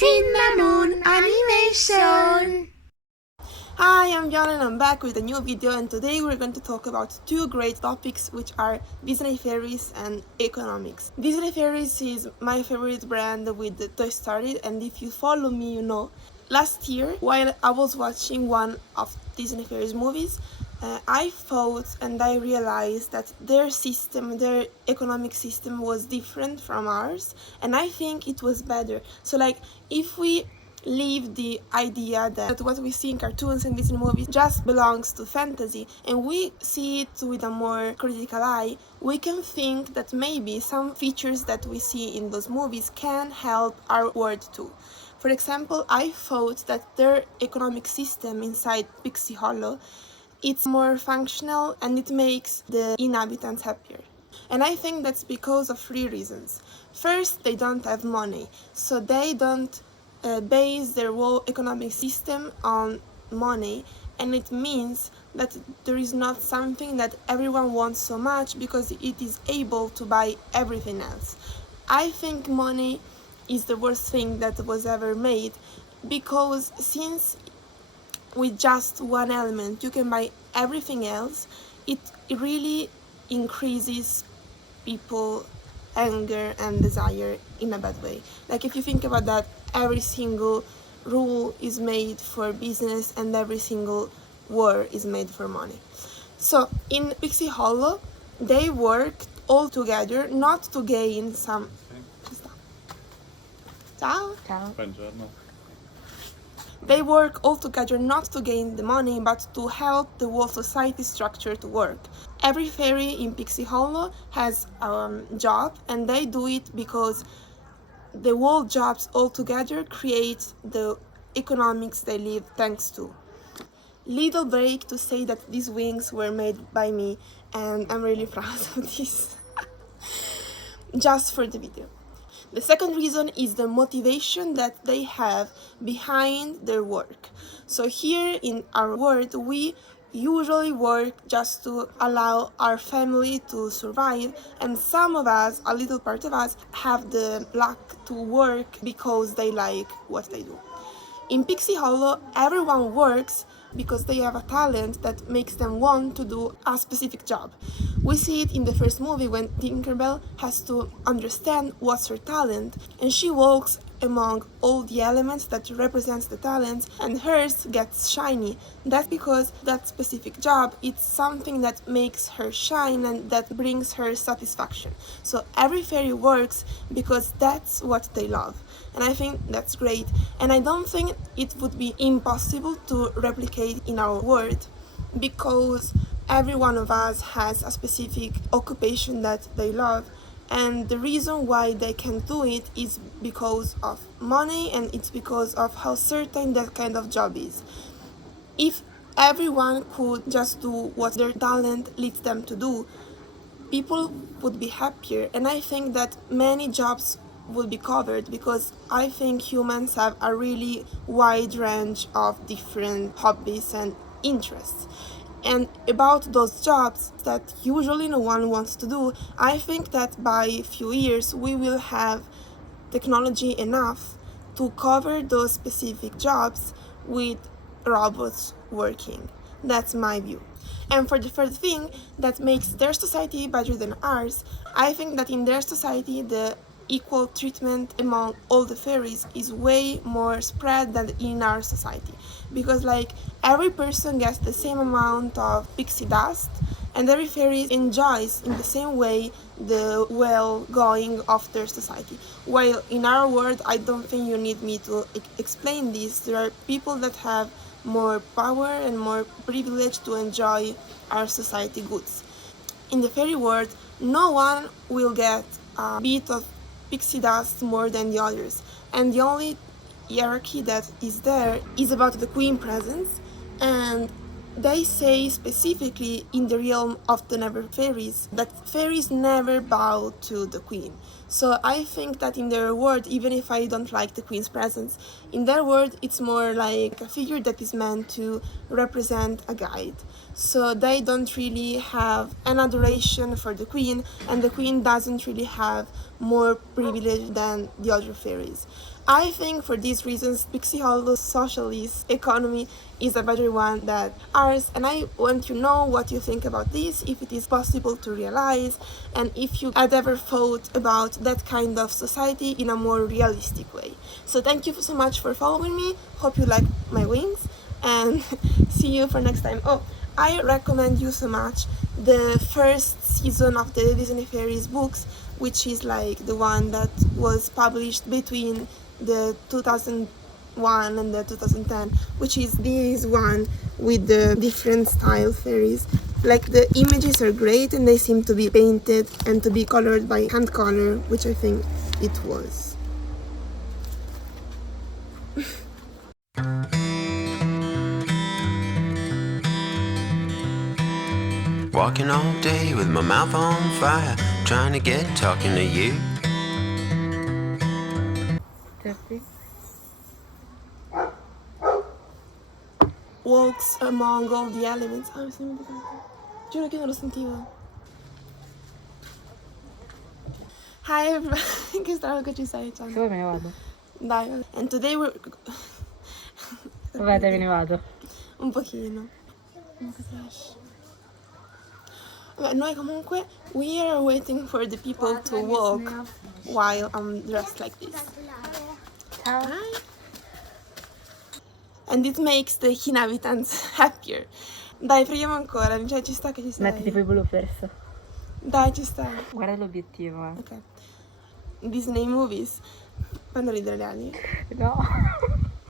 Cinnamon Animation! Hi, I'm Jan and I'm back with a new video, and today we're going to talk about two great topics, which are Disney Fairies and economics. Disney Fairies is my favorite brand with the Toy Story, and if you follow me, you know. Last year, while I was watching one of Disney Fairies movies, I thought and I realized that their system, their economic system was different from ours, and I think it was better. So like, if we leave the idea that what we see in cartoons and Disney movies just belongs to fantasy and we see it with a more critical eye, we can think that maybe some features that we see in those movies can help our world too. For example, I thought that their economic system inside Pixie Hollow, it's more functional and it makes the inhabitants happier. And I think that's because of three reasons. First, they don't have money, so they don't base their whole economic system on money, and it means that there is not something that everyone wants so much because it is able to buy everything else. I think money is the worst thing that was ever made, because since with just one element you can buy everything else, it really increases people anger and desire in a bad way. Like, if you think about that, every single rule is made for business and every single war is made for money. So in Pixie Hollow, they work all together not to gain some... Ciao. Ciao. Buongiorno. They work all together not to gain the money, but to help the whole society structure to work. Every fairy in Pixie Hollow has a job, and they do it because the whole jobs all together create the economics they live thanks to. Little break to say that these wings were made by me, and I'm really proud of this. Just for the video. The second reason is the motivation that they have behind their work. So here in our world, we usually work just to allow our family to survive, and some of us, a little part of us, have the luck to work because they like what they do. In Pixie Hollow, everyone works because they have a talent that makes them want to do a specific job. We see it in the first movie when Tinkerbell has to understand what's her talent, and she walks among all the elements that represents the talents, and hers gets shiny. That's because that specific job, it's something that makes her shine and that brings her satisfaction. So every fairy works because that's what they love, and I think that's great, and I don't think it would be impossible to replicate in our world, because every one of us has a specific occupation that they love, and the reason why they can do it is because of money, and it's because of how certain that kind of job is. If everyone could just do what their talent leads them to do, people would be happier, and I think that many jobs will be covered, because I think humans have a really wide range of different hobbies and interests. And about those jobs that usually no one wants to do, I think that by a few years we will have technology enough to cover those specific jobs with robots working. That's my view. And for the third thing that makes their society better than ours, I think that in their society the equal treatment among all the fairies is way more spread than in our society, because like every person gets the same amount of pixie dust, and every fairy enjoys in the same way the well-going of their society. While in our world, I don't think you need me to explain this, there are people that have more power and more privilege to enjoy our society goods. In the fairy world, no one will get a bit of pixie dust more than the others, and the only hierarchy that is there is about the queen presence, and they say specifically in the realm of the Never Fairies that fairies never bow to the queen. So I think that in their world, even if I don't like the queen's presence, in their world it's more like a figure that is meant to represent a guide. So they don't really have an adoration for the queen, and the queen doesn't really have more privilege than the other fairies. I think for these reasons, Pixie Hollow's socialist economy is a better one than ours, and I want to know what you think about this, if it is possible to realize, and if you had ever thought about that kind of society in a more realistic way. So thank you so much for following me, hope you like my wings, and see you for next time. Oh, I recommend you so much the first season of the Disney Fairies books, which is like the one that was published between the 2001 and the 2010, which is this one with the different style fairies. Like the images are great and they seem to be painted and to be colored by hand color, which I think it was. Walking all day with my mouth on fire, trying to get talking to you. Walks among all the elements. Ah, mi sono dimenticata. Giuro che non lo sentivo. Hi everybody. Che strano che ci sei, Se vuoi me ne vado. Dai. And today we're... Vabbè, te me ne vado. Un pochino. Un po' trash. Vabbè, noi comunque, we are waiting for the people to walk while I'm dressed like this. Ciao. Hi. And it makes the inhabitants happier. Dai, proviamo ancora, cioè ci sta che ci sei. Metti tipo i bloopers. Dai, ci sta. Guarda l'obiettivo, Ok. Disney movies. Fanno ridere le ali. No.